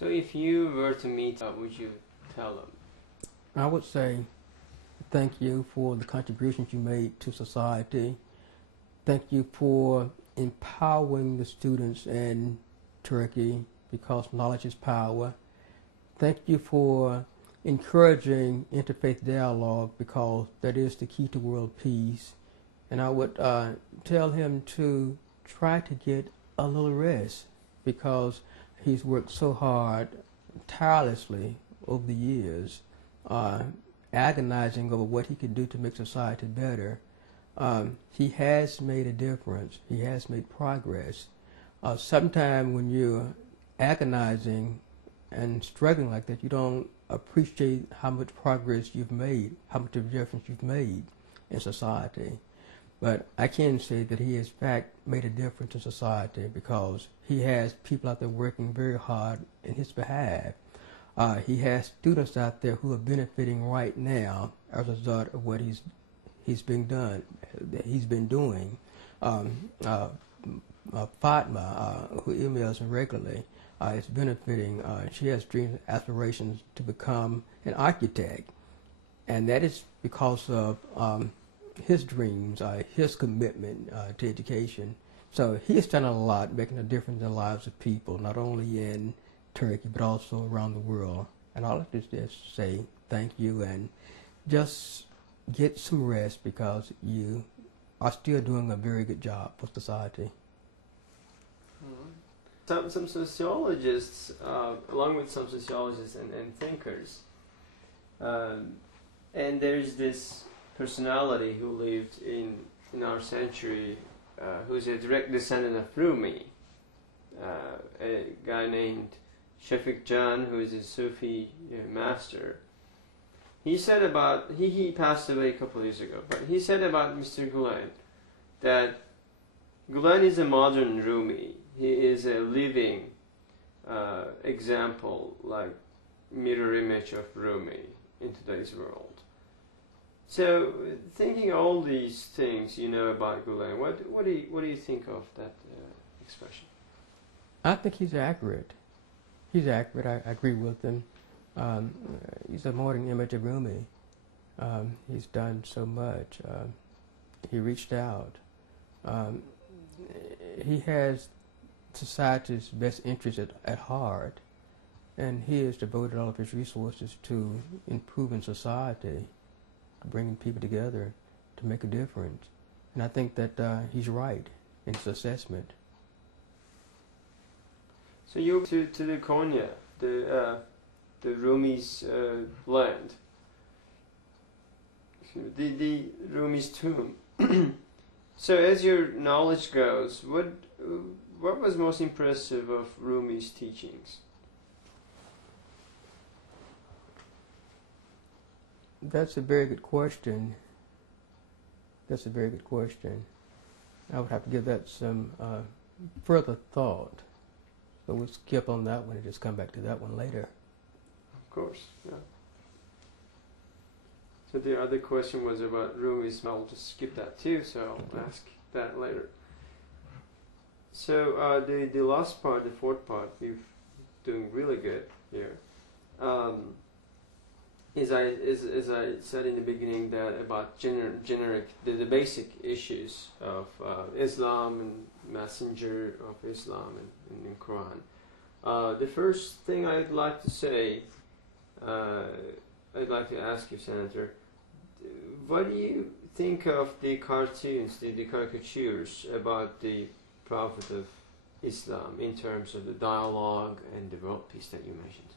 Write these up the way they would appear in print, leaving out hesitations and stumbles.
So if you were to meet, what would you tell them? I would say thank you for the contributions you made to society. Thank you for empowering the students in Turkey, because knowledge is power. Thank you for encouraging interfaith dialogue, because that is the key to world peace. And I would tell him to try to get a little rest, because he's worked so hard, tirelessly over the years, agonizing over what he could do to make society better. He has made a difference. He has made progress. Sometimes when you're agonizing and struggling like that, you don't appreciate how much progress you've made, how much of a difference you've made in society. But I can say that he has, in fact, made a difference in society, because he has people out there working very hard in his behalf. He has students out there who are benefiting right now as a result of what he's been doing. Fatma, who emails him regularly, is benefiting. She has dreams and aspirations to become an architect, and that is because of his dreams, his commitment to education. So he has done a lot, making a difference in the lives of people, not only in Turkey, but also around the world. And all I have to just say thank you, and just get some rest, because you are still doing a very good job for society. Some sociologists, along with some sociologists and thinkers, and there's this personality who lived in our century, who's a direct descendant of Rumi, a guy named Shafiq Jan, who is a Sufi master. He said about, he passed away a couple of years ago, but he said about Mr. Gulen that Gulen is a modern Rumi. He is a living example, like mirror image of Rumi in today's world. So, thinking all these things you know about Gulen, what do you think of that expression? I think he's accurate. He's accurate. I agree with him. He's a modern image of Rumi. He's done so much. He reached out. He has society's best interest at heart, and he has devoted all of his resources to improving society, bringing people together to make a difference. And I think that he's right in his assessment. So you to the Konya, the Rumi's land, the Rumi's tomb. So as your knowledge goes, what was most impressive of Rumi's teachings? That's a very good question. That's a very good question. I would have to give that some further thought. So we'll skip on that one and just come back to that one later. Of course, yeah. So the other question was about Rumi's. I'll just skip that too, so I'll ask that later. So the last part, the fourth part, you're doing really good here. As I said in the beginning, that about generic, the basic issues of Islam and messenger of Islam and in Quran. The first thing I'd like to say, I'd like to ask you, Senator, what do you think of the cartoons, the caricatures about the Prophet of Islam in terms of the dialogue and the world peace that you mentioned?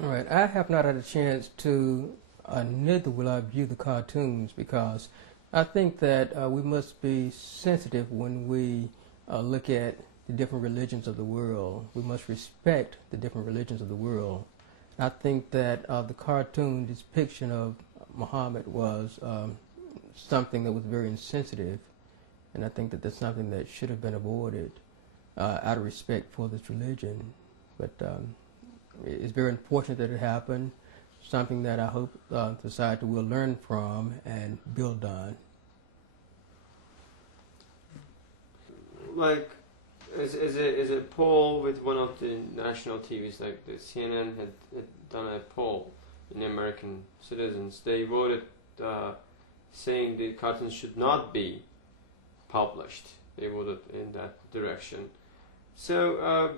All right, I have not had a chance to, neither will I view the cartoons, because I think that we must be sensitive when we look at the different religions of the world. We must respect the different religions of the world. I think that the cartoon depiction of Muhammad was something that was very insensitive, and I think that that's something that should have been avoided out of respect for this religion. But it's very unfortunate that it happened, something that I hope society will learn from and build on. Like, as a poll with one of the national TVs, like the CNN had done a poll in American citizens. They voted saying the cartoons should not be published. They voted in that direction. So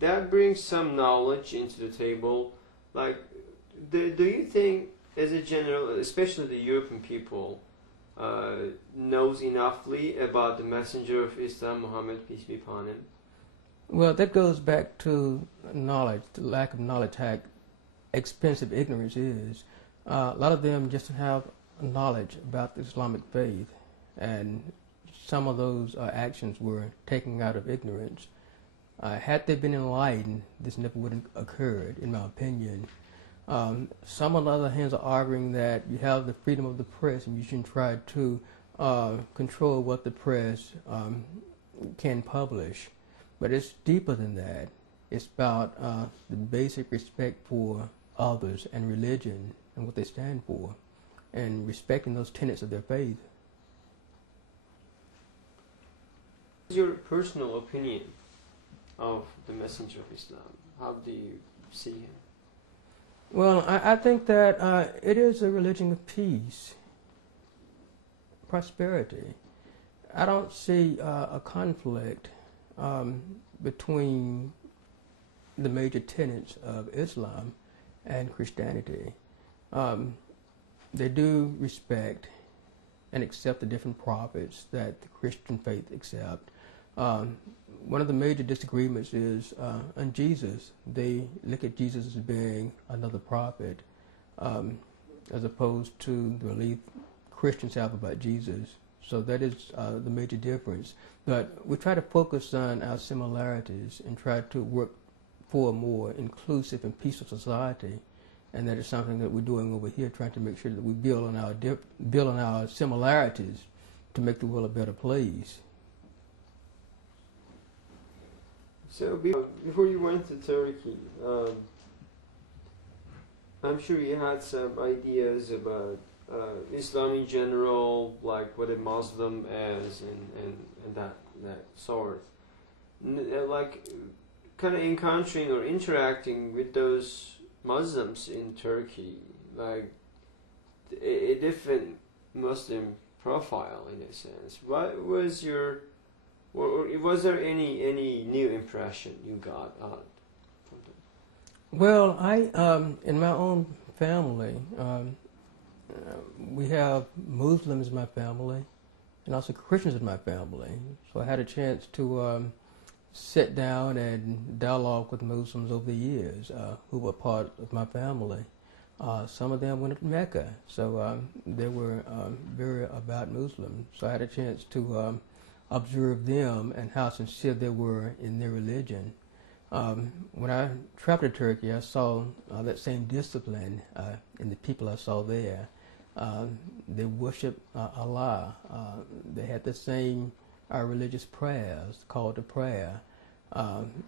that brings some knowledge into the table. Like, do you think, as a general, especially the European people, knows enoughly about the messenger of Islam, Muhammad, peace be upon him? Well, that goes back to knowledge, the lack of knowledge, how expensive ignorance is. A lot of them just have knowledge about the Islamic faith, and some of those actions were taken out of ignorance. Had they been enlightened, this never would have occurred, in my opinion. Some, on the other hand, are arguing that you have the freedom of the press and you shouldn't try to control what the press can publish. But it's deeper than that. It's about the basic respect for others and religion and what they stand for, and respecting those tenets of their faith. What is your personal opinion of the messenger of Islam? How do you see him? Well, I think that it is a religion of peace, prosperity. I don't see a conflict between the major tenets of Islam and Christianity. They do respect and accept the different prophets that the Christian faith accept. One of the major disagreements is on Jesus. They look at Jesus as being another prophet, as opposed to the belief Christians have about Jesus. So that is the major difference. But we try to focus on our similarities and try to work for a more inclusive and peaceful society. And that is something that we're doing over here, trying to make sure that we build on our similarities to make the world a better place. So before you went to Turkey, I'm sure you had some ideas about Islam in general, like what a Muslim is, and that sort. Like, kind of encountering or interacting with those Muslims in Turkey, like a different Muslim profile in a sense. What was your, or was there any new impression you got out from them? Well, in my own family, we have Muslims in my family and also Christians in my family. So I had a chance to sit down and dialogue with Muslims over the years who were part of my family. Some of them went to Mecca, so they were very about Muslims. So I had a chance to observe them and how sincere they were in their religion. When I traveled to Turkey, I saw that same discipline in the people I saw there. They worshiped Allah. They had the same religious prayers, call to prayer.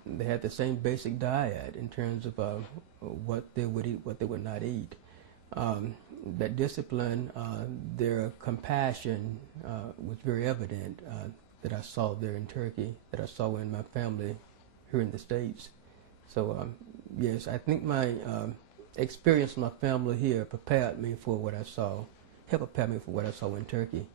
They had the same basic diet in terms of what they would eat, what they would not eat. That discipline, their compassion was very evident that I saw there in Turkey, that I saw in my family here in the States. So yes, I think my experience in my family here prepared me for what I saw, helped prepare me for what I saw in Turkey.